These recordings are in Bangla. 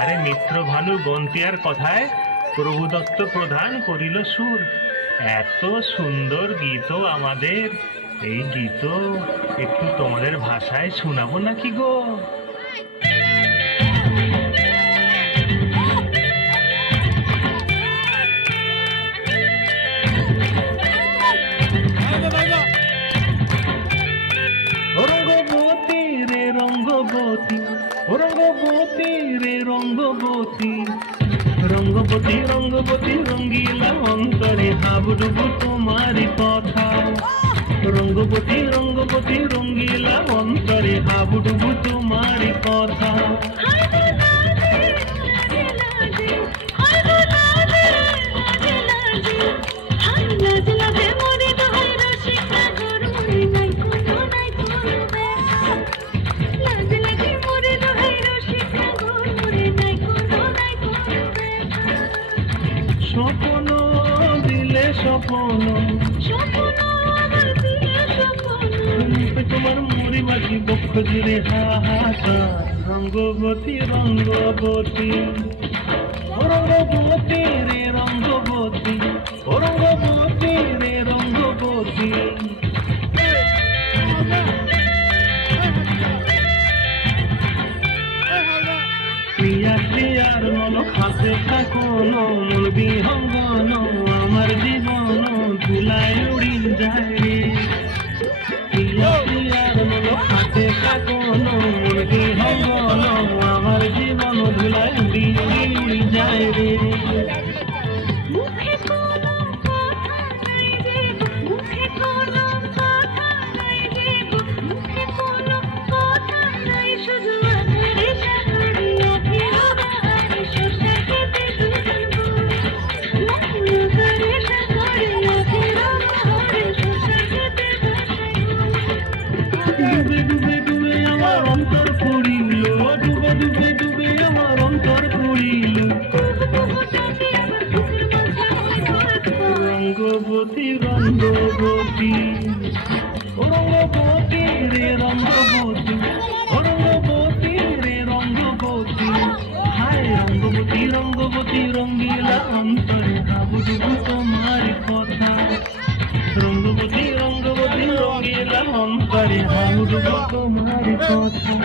আরে মিত্র ভানু বন্তিয়ার কথায় প্রভুদত্ত প্রধান করিল সুর। এত সুন্দর গীত আমাদের, এই গীত একটু তোমাদের ভাষায় শোনাবো নাকি গো? রঙ্গবতী রে রঙ্গবতী, রঙ্গবতী রে রঙ্গবতী, রঙ্গবতী রঙ্গবতী রঙ্গিলা অন্তরে হাবুডুবু তোমারি কথা। রঙ্গবতী রঙ্গবতী রঙ্গিলা অন্তরে হাবুডুবু তোমারি কথা। স্বপ্ন দিলে স্বপ্ন, তোমার মুড়ি মাঝি বক্ষ জুড়ে হাহাকার। রঙ্গবতী রঙ্গবতী, রঙ্গবতী রে রঙ্গবতী, রঙ্গবতী রে রঙ্গবতী। প্রিয়া প্রিয়ার নল খাতে থাকুন বিহঙ্গন, আমার জীবন ধুলায় উড়ি যায় রে। প্রিয়া প্রিয়ার নল খাতে থাকুন বিহঙ্গন, আমার জীবন ধুলায় উড়ি উড়ি যায় রে। ডুবে ডুবে ডুবে আমার অন্তর পড়িল, ডুবে ডুবে ডুবে আমার অন্তর পড়িল। রঙ্গবতী রঙ্গবতী, রঙ্গবতী রে রঙ্গবতী, রঙ্গবতী রে রঙ্গবতী। হায় রঙ্গবতী রঙ্গবতী রঙ্গিলা অন্তরে হাবুডুবু তোমার কথা। রঙ্গবতী রঙ্গবতী রঙ্গিলা অন্তরে হাবুডুবু তোমার কথা।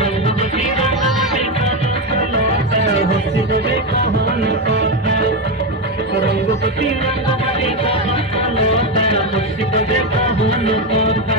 রঙ্গবতী রঙ্গবতী হস্তি কবে কহন কথা। রঙ্গবতী রঙ্গবতী হস্তি কবে কহন কথা।